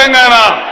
Telangana.